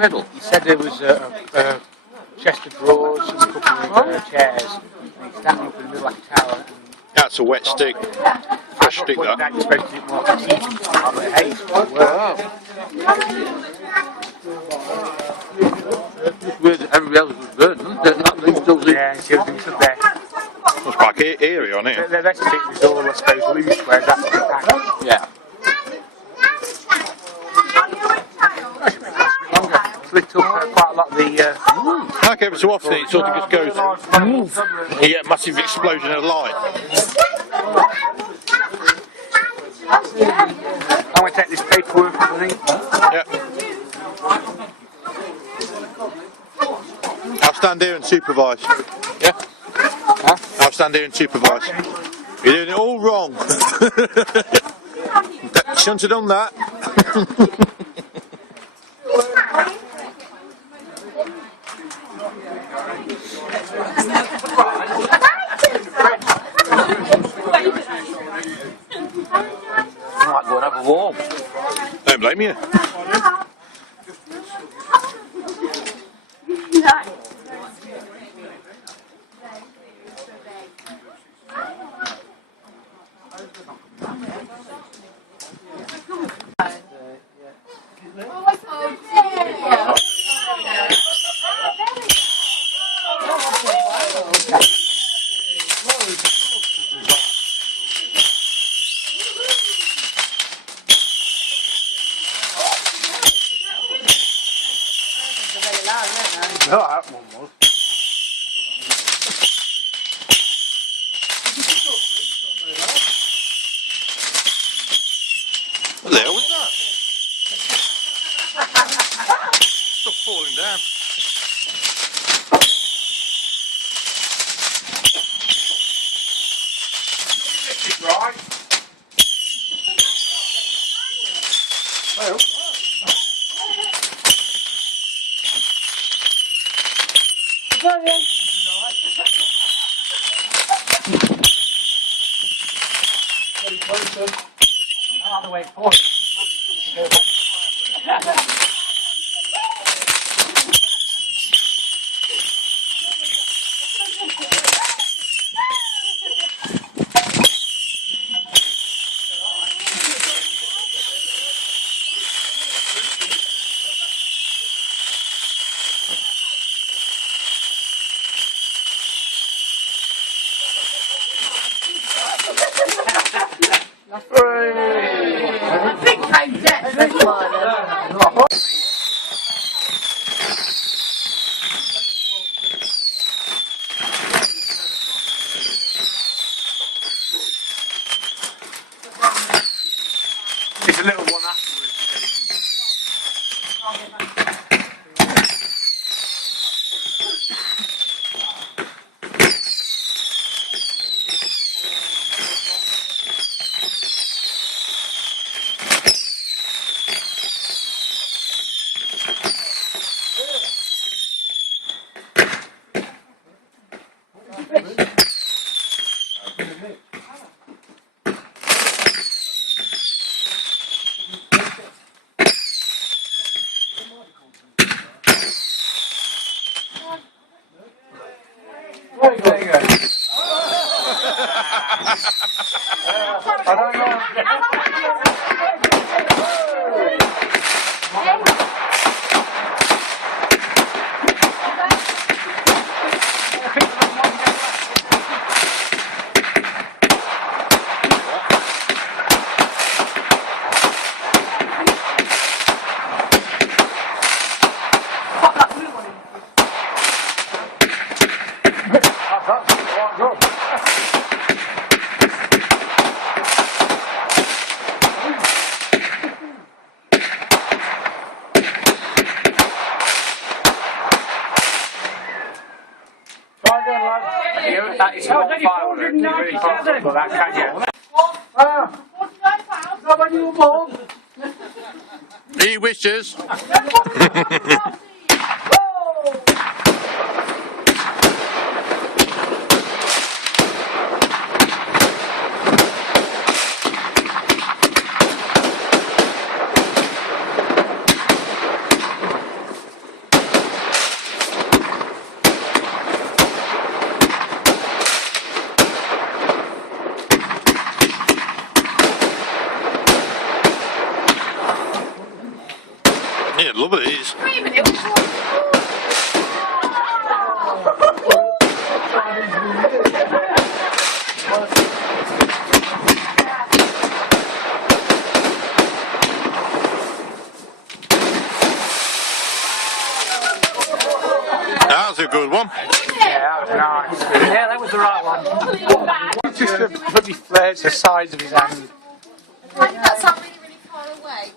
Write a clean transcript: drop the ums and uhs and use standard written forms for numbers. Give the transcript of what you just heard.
middle? He said there was a chest of drawers and a couple of chairs. And he's standing up in the middle like a tower. That's a wet stick. Fresh stick, that. You're supposed to do it more like a teaching style, but hey, it's good work. It's weird that everybody else was burning them. That thing still in. Yeah, see everything stood there. Looks quite eerie on it. The rest of it was all, I suppose, loose, whereas that's been packed. Yeah. That should make it last a bit longer. It's lit up quite a lot of the... Like every so often, it sort of just goes, you get a massive explosion of light. I'm going to take this paperwork, I think. Yeah. I'll stand here and supervise. Yeah. Huh? I'll stand here and supervise. You're doing it all wrong. Shouldn't have done that. I might go and have a warm. Don't blame you. No, that one was. What the hell was that? Stuff falling down. Right. Well. Out of the way, forward. It's a little one afterwards. There you go. I don't know. That is not firework. You really can't talk about that, can you? Is that when you were born? He wishes. love it. It's, that's a good one. Yeah, that was nice. Yeah, that was the right one. It's just the bloody flares the size of his hand. Why did that sound really, really far away?